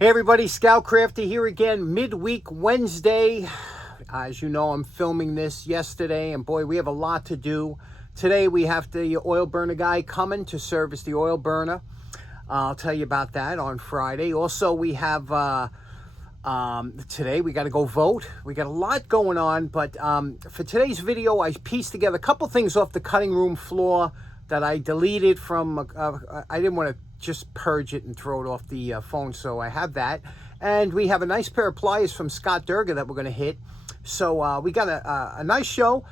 Hey everybody, Scout Crafter here again, midweek Wednesday. As you know, I'm filming this yesterday, and boy, we have a lot to do. Today we have the oil burner guy coming to service the oil burner. I'll tell you about that on Friday. Also, we have today we got to go vote. We got a lot going on, but for today's video, I pieced together a couple things off the cutting room floor that I deleted from. I didn't want to just purge it and throw it off the phone, so I have that. And we have a nice pair of pliers from Scott Doerger that we're going to hit. So we got a nice show.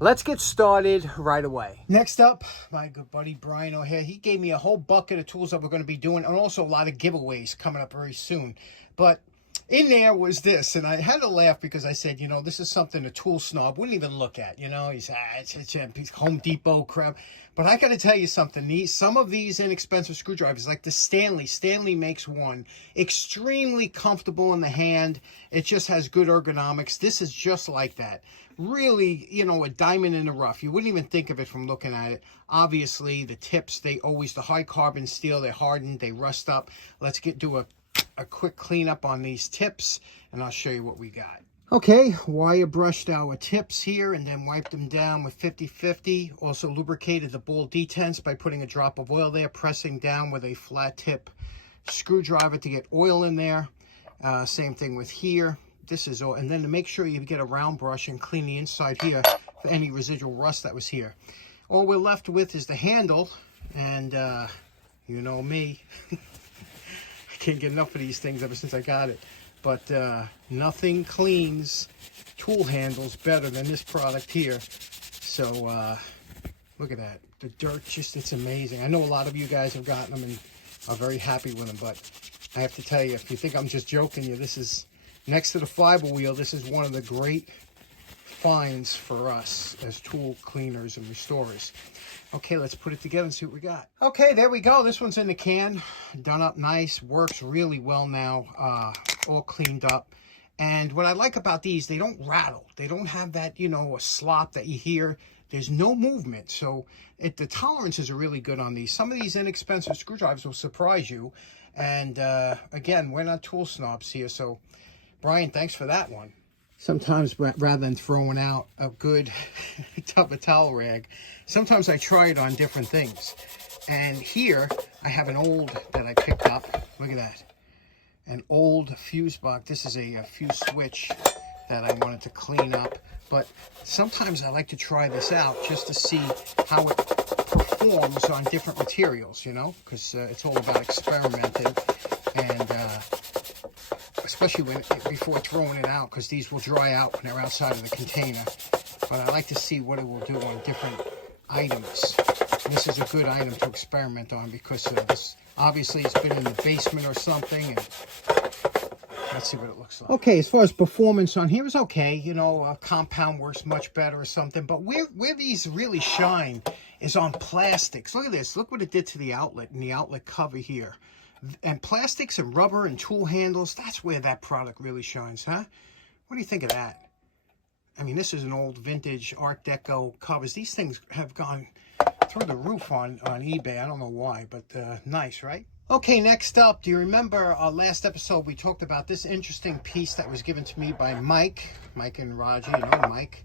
Let's get started right away. Next up, my good buddy Brian O'Hare. He gave me a whole bucket of tools that we're going to be doing, and also a lot of giveaways coming up very soon. But in there was this, and I had to laugh because I said, you know, this is something a tool snob wouldn't even look at. You know, he's it's Home Depot crap. But I got to tell you something. Some of these inexpensive screwdrivers, like the Stanley makes one, extremely comfortable in the hand. It just has good ergonomics. This is just like that. Really, you know, a diamond in the rough. You wouldn't even think of it from looking at it. Obviously, the tips, the high carbon steel, they're hardened, they rust up. Let's do a quick cleanup on these tips, and I'll show you what we got. Okay, wire brushed our tips here and then wiped them down with 50/50. Also lubricated the ball detents by putting a drop of oil there, pressing down with a flat tip screwdriver to get oil in there. Same thing with here. This is all, and then to make sure you get a round brush and clean the inside here for any residual rust that was here. All we're left with is the handle, and you know me. I can't get enough of these things ever since I got it. But nothing cleans tool handles better than this product here. So look at that. The dirt, it's amazing. I know a lot of you guys have gotten them and are very happy with them, but I have to tell you, if you think I'm just joking you, this is, next to the fiber wheel, this is one of the great finds for us as tool cleaners and restorers. Okay, let's put it together and see what we got. Okay, there we go. This one's in the can, done up nice, works really well now, all cleaned up. And what I like about these, they don't rattle. They don't have that, you know, a slop that you hear. There's no movement, so the tolerances are really good on these. Some of these inexpensive screwdrivers will surprise you. And again, we're not tool snobs here, so Brian, thanks for that one. Sometimes, rather than throwing out a good tub of towel rag, sometimes I try it on different things. And here, I have an old that I picked up. Look at that. An old fuse box. This is a fuse switch that I wanted to clean up. But sometimes I like to try this out just to see how it performs on different materials, you know, because it's all about experimenting. And especially before throwing it out, because these will dry out when they're outside of the container. But I like to see what it will do on different items. And this is a good item to experiment on because this obviously it's been in the basement or something. And let's see what it looks like. Okay, as far as performance on here is okay. You know, compound works much better or something. But where these really shine is on plastics. Look at this. Look what it did to the outlet and the outlet cover here. And plastics and rubber and tool handles, that's where that product really shines, huh? What do you think of that? I mean, this is an old vintage Art Deco covers. These things have gone through the roof on eBay. I don't know why, but nice, right? Okay, next up, do you remember our last episode we talked about this interesting piece that was given to me by Mike and Roger, you know Mike.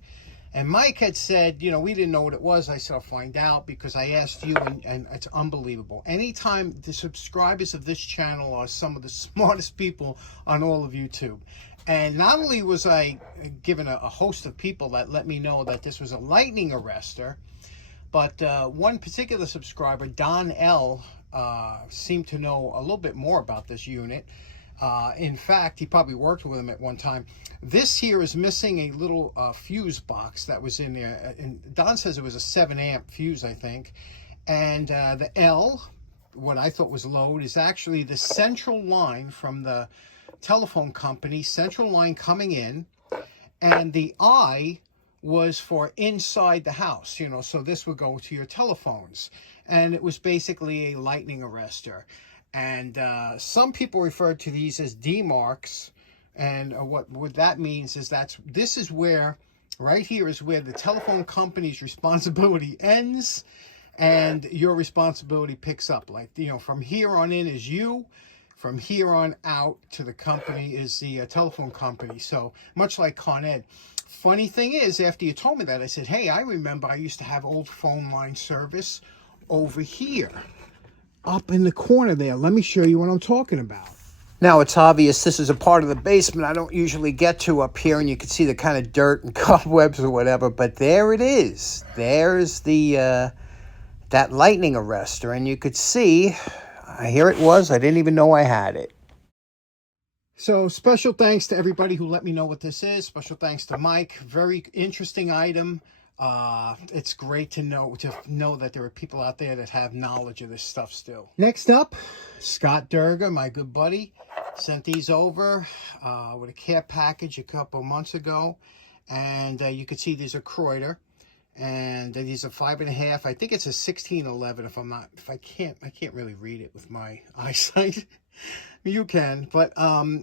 And Mike had said, you know, we didn't know what it was. I said, I'll find out because I asked you, and it's unbelievable. Anytime the subscribers of this channel are some of the smartest people on all of YouTube. And not only was I given a host of people that let me know that this was a lightning arrestor, but one particular subscriber, Don L., seemed to know a little bit more about this unit. In fact, he probably worked with him at one time. This here is missing a little fuse box that was in there. And Don says it was a 7-amp fuse, I think. And the L, what I thought was low, is actually the central line from the telephone company, central line coming in. And the I was for inside the house, you know, so this would go to your telephones. And it was basically a lightning arrestor. And some people refer to these as D-marks. And what that means is this is where, right here is where the telephone company's responsibility ends and your responsibility picks up. Like, you know, from here on in is you. From here on out to the company is the telephone company. So much like Con Ed. Funny thing is, after you told me that, I said, hey, I remember I used to have old phone line service over here, up in the corner there. Let me show you what I'm talking about. Now, it's obvious this is a part of the basement I don't usually get to up here, and you can see the kind of dirt and cobwebs or whatever, but there it is. There's the that lightning arrestor, and you could see, here it was. I didn't even know I had it. So special thanks to everybody who let me know what this is. Special thanks to Mike. Very interesting item. It's great to know that there are people out there that have knowledge of this stuff still. Next up, Scott Doerger, my good buddy, sent these over with a care package a couple months ago, and you can see these are Kraeuter, and these are 5.5. I think it's a 1611. I can't really read it with my eyesight. You can, but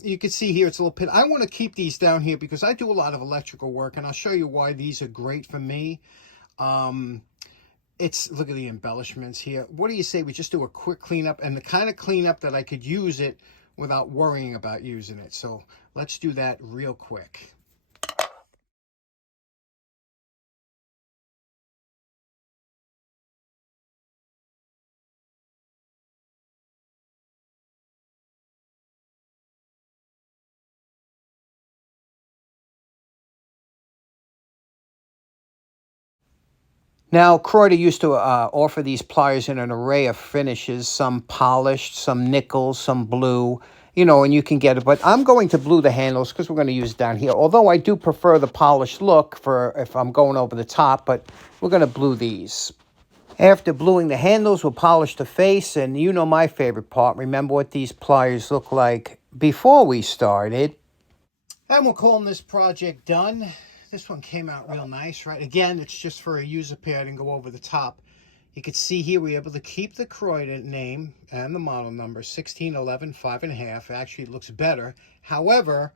you can see here it's a little pin. I want to keep these down here because I do a lot of electrical work, and I'll show you why these are great for me. Look at the embellishments here. What do you say we just do a quick cleanup, and the kind of cleanup that I could use it without worrying about using it. So let's do that real quick. Now, Kraeuter used to offer these pliers in an array of finishes, some polished, some nickel, some blue, you know, and you can get it. But I'm going to blue the handles because we're going to use it down here. Although I do prefer the polished look for if I'm going over the top, but we're going to blue these. After bluing the handles, we'll polish the face, and you know my favorite part. Remember what these pliers look like before we started. And we'll call this project done. This one came out real nice, right? Again, it's just for a user pair. I didn't go over the top. You can see here we're able to keep the Kraeuter name and the model number, 1611 5.5. Actually, it looks better. However,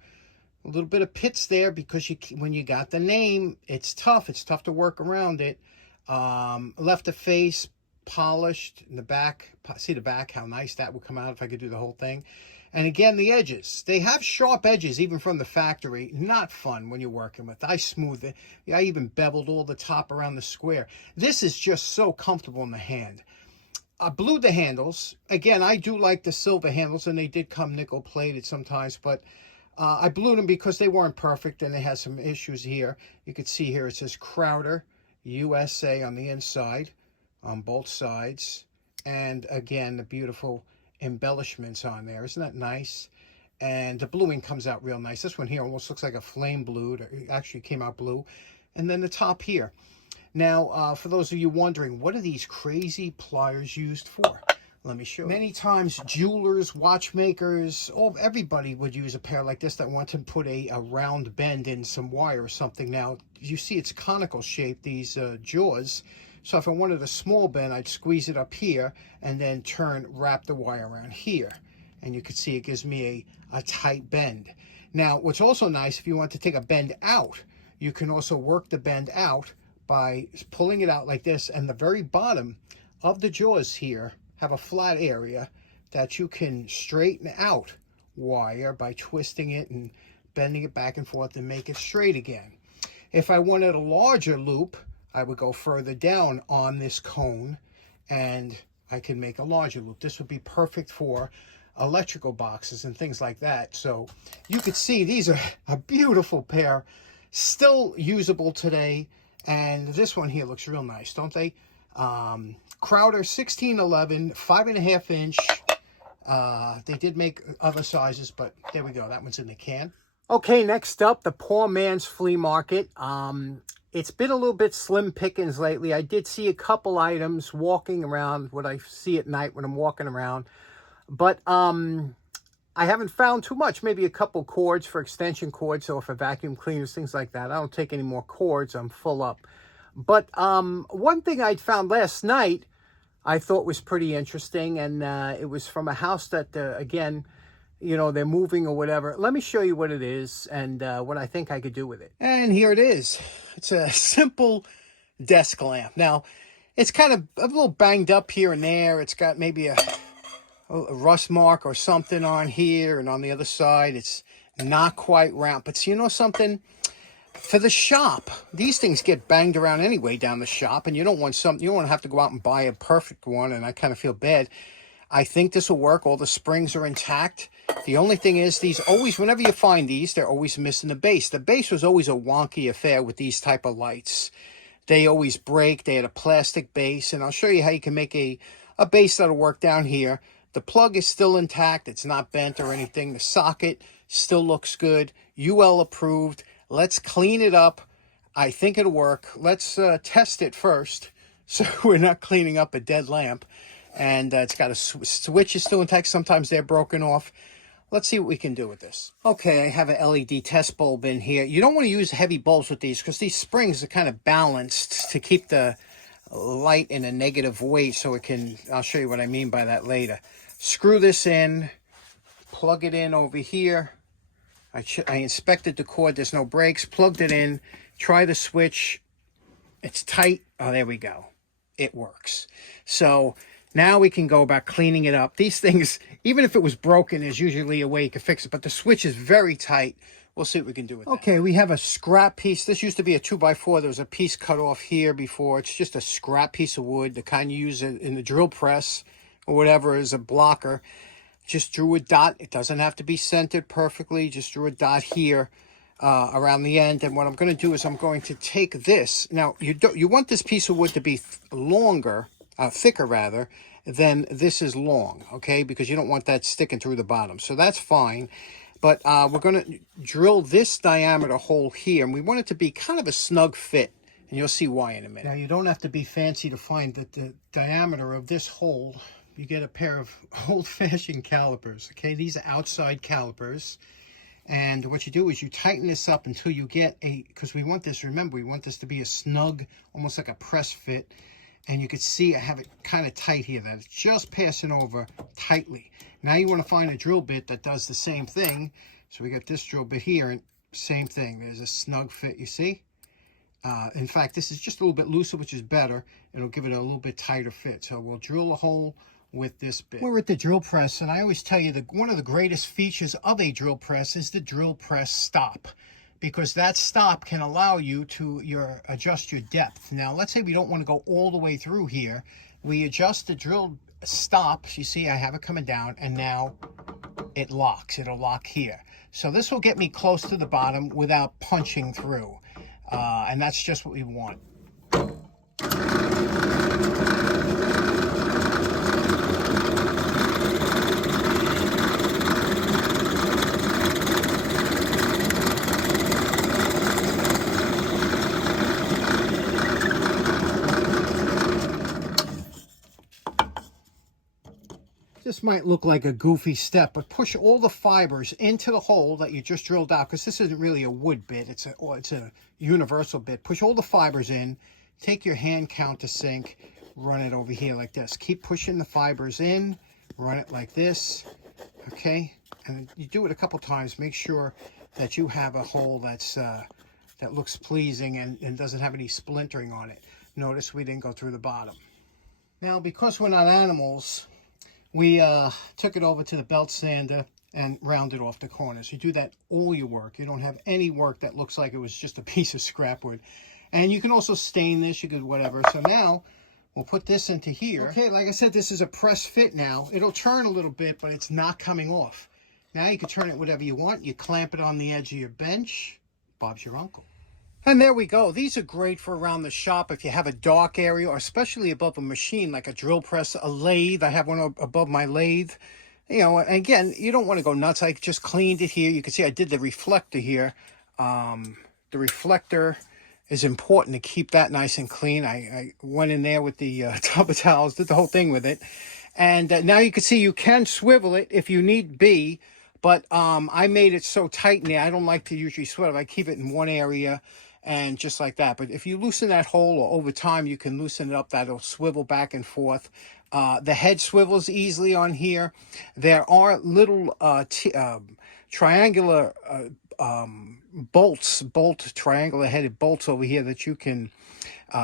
a little bit of pits there because when you got the name, it's tough. It's tough to work around it. Left the face polished in the back. See the back, how nice that would come out if I could do the whole thing. And again, the edges. They have sharp edges, even from the factory. Not fun when you're working with. I smoothed it. I even beveled all the top around the square. This is just so comfortable in the hand. I blued the handles. Again, I do like the silver handles, and they did come nickel-plated sometimes, but I blued them because they weren't perfect, and they had some issues here. You can see here it says Kraeuter, USA on the inside, on both sides. And again, the beautiful embellishments on there. Isn't that nice? And the bluing comes out real nice. This one here almost looks like a flame blue. It actually came out blue. And then the top here. Now, for those of you wondering, what are these crazy pliers used for? Let me show you. Many times, jewelers, watchmakers, everybody would use a pair like this that want to put a round bend in some wire or something. Now, you see it's conical shape, these jaws. So if I wanted a small bend, I'd squeeze it up here and then wrap the wire around here. And you can see it gives me a tight bend. Now, what's also nice, if you want to take a bend out, you can also work the bend out by pulling it out like this. And the very bottom of the jaws here have a flat area that you can straighten out wire by twisting it and bending it back and forth and make it straight again. If I wanted a larger loop, I would go further down on this cone and I can make a larger loop. This would be perfect for electrical boxes and things like that. So you could see these are a beautiful pair, still usable today. And this one here looks real nice, don't they? Kraeuter 1611, 5.5 inch. They did make other sizes, but there we go. That one's in the can. Okay, next up, the poor man's flea market. It's been a little bit slim pickings lately. I did see a couple items walking around, what I see at night when I'm walking around. But I haven't found too much. Maybe a couple cords for extension cords or for vacuum cleaners, things like that. I don't take any more cords. I'm full up. But one thing I found last night I thought was pretty interesting. And it was from a house that, again, you know, they're moving or whatever. Let me show you what it is and what I think I could do with it. And here it is. It's a simple desk lamp. Now, it's kind of a little banged up here and there. It's got maybe a a rust mark or something on here, and on the other side it's not quite round. But you know something? For the shop, these things get banged around anyway down the shop, and you don't want something, you don't want to have to go out and buy a perfect one, and I kind of feel bad. I think this will work. All the springs are intact. The only thing is, these always, whenever you find these, they're always missing the base. The base was always a wonky affair with these type of lights. They always break. They had a plastic base, and I'll show you how you can make a base that'll work down here. The plug is still intact. It's not bent or anything. The socket still looks good. UL approved. Let's clean it up. I think it'll work. Let's test it first, so we're not cleaning up a dead lamp. And it's got a switch is still intact. Sometimes they're broken off. Let's see what we can do with this. Okay, I have an LED test bulb in here. You don't want to use heavy bulbs with these because these springs are kind of balanced to keep the light in a negative weight, so it can, I'll show you what I mean by that later. Screw this in, plug it in over here. I inspected the cord, there's no breaks, plugged it in, try the switch, it's tight. Oh, there we go. It works. So now we can go about cleaning it up. These things, even if it was broken, there's usually a way you can fix it, but the switch is very tight. We'll see what we can do with that. Okay, we have a scrap piece. This used to be a 2x4. There was a piece cut off here before. It's just a scrap piece of wood, the kind you use in the drill press or whatever as a blocker. Just drew a dot. It doesn't have to be centered perfectly. Just drew a dot here around the end. And what I'm going to do is I'm going to take this. Now, you want this piece of wood to be longer, thicker rather, than this is long, okay? Because you don't want that sticking through the bottom. So that's fine. But we're going to drill this diameter hole here, and we want it to be kind of a snug fit, and you'll see why in a minute. Now, you don't have to be fancy to find that the diameter of this hole. You get a pair of old-fashioned calipers, okay? These are outside calipers, and what you do is you tighten this up until you get because we want this, remember, we want this to be a snug, almost like a press fit, and you can see I have it kind of tight here, that it's just passing over tightly. Now you want to find a drill bit that does the same thing. So we got this drill bit here, and same thing. There's a snug fit, you see? In fact, this is just a little bit looser, which is better. It'll give it a little bit tighter fit. So we'll drill a hole with this bit. We're at the drill press, and I always tell you that one of the greatest features of a drill press is the drill press stop, because that stop can allow you to adjust your depth. Now, let's say we don't want to go all the way through here. We adjust the drill stops. You see I have it coming down, and now it locks. It'll lock here. So this will get me close to the bottom without punching through, and that's just what we want. This might look like a goofy step, but push all the fibers into the hole that you just drilled out, because this isn't really a wood bit, it's a universal bit. Push all the fibers in, take your hand countersink, run it over here like this. Keep pushing the fibers in, run it like this, okay? And you do it a couple times, make sure that you have a hole that's that looks pleasing and doesn't have any splintering on it. Notice we didn't go through the bottom. Now, because we're not animals, we took it over to the belt sander and rounded off the corners. You do that all your work. You don't have any work that looks like it was just a piece of scrap wood. And you can also stain this, you could whatever. So now we'll put this into here. Okay, like I said, this is a press fit now. It'll turn a little bit, but it's not coming off. Now you can turn it whatever you want. You clamp it on the edge of your bench. Bob's your uncle. And there we go. These are great for around the shop if you have a dark area, or especially above a machine like a drill press, a lathe. I have one above my lathe. You know, again, you don't want to go nuts. I just cleaned it here. You can see I did the reflector here. The reflector is important to keep that nice and clean. I went in there with the tub of towels, did the whole thing with it. And now you can see you can swivel it if you need be. But I made it so tight in there, I don't like to usually swivel. I keep it in one area and just like that. But if you loosen that hole, or over time you can loosen it up, that'll swivel back and forth. The head swivels easily on here. There are little triangular triangular headed bolts over here that you can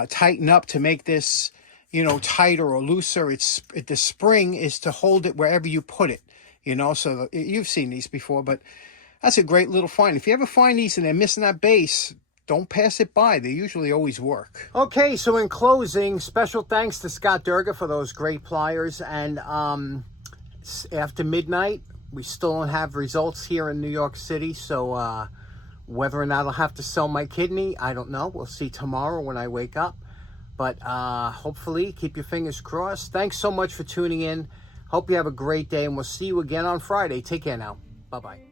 tighten up to make this you know, tighter or looser. The spring is to hold it wherever you put it, you know. So you've seen these before, but that's a great little find. If you ever find these and they're missing that base, don't pass it by. They usually always work. Okay, so in closing, special thanks to Scott Doerger for those great pliers. And after midnight, we still don't have results here in New York City. So whether or not I'll have to sell my kidney, I don't know. We'll see tomorrow when I wake up. But hopefully, keep your fingers crossed. Thanks so much for tuning in. Hope you have a great day, and we'll see you again on Friday. Take care now. Bye-bye.